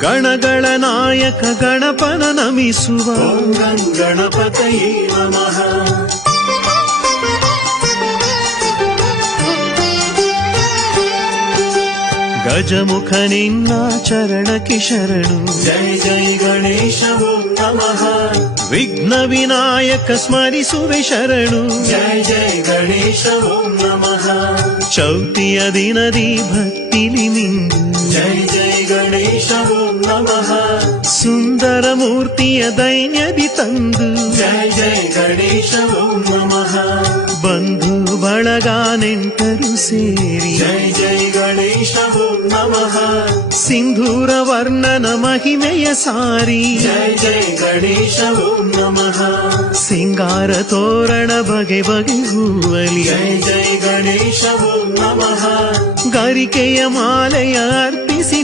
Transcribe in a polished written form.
ಗಣಗಳ ನಾಯಕ ಗಣಪನ ನಮಿಸುವ ಗಣಪತಯೇ ನಮಃ. ಗಜಮುಖ ನಿನ್ನ ಚರಣಕ್ಕೆ ಶರಣು. ಜಯ ಜಯ ಗಣೇಶ ಓಂ ನಮಃ. ವಿಘ್ನ ವಿನಾಯಕ ಸ್ಮರಿಸುವೆ ಶರಣು. ಜಯ ಜಯ ಗಣೇಶ ಓಂ ನಮಃ. ಚೌತಿಯ ದಿನದಿ ಭಕ್ತಿಲಿ ಮಿಂದು. ಜಯ ಜಯ ಗಣೇಶ ಓಂ ನಮಃ. ಸುಂದರ ಮೂರ್ತಿಯ ದೈನ್ಯದಿ ತಂದು. ಜಯ ಜಯ ಗಣೇಶ ಓಂ ನಮಃ. ಬಂಧು ಬಳಗ ನೆಂಟರು ಸೇರಿ. ಜಯ ಜಯ ಗಣೇಶ ಓಂ ನಮಃ. ಸಿಂಧೂರ ವರ್ಣನ ಮಹಿಮೆಯ ಸಾರಿ. ಜಯ ಜಯ ಗಣೇಶ ಓಂ ನಮಃ. ಸಿಂಗಾರ ತೋರಣ ಬಗೆ ಬಗೆ ಹೂವಲಿ. ಜಯ ಜಯ ಗಣೇಶ ಓಂ ನಮಃ. ಗರಿಕೆಯ ಮಾಲೆಯ ಅರ್ಪಿಸಿ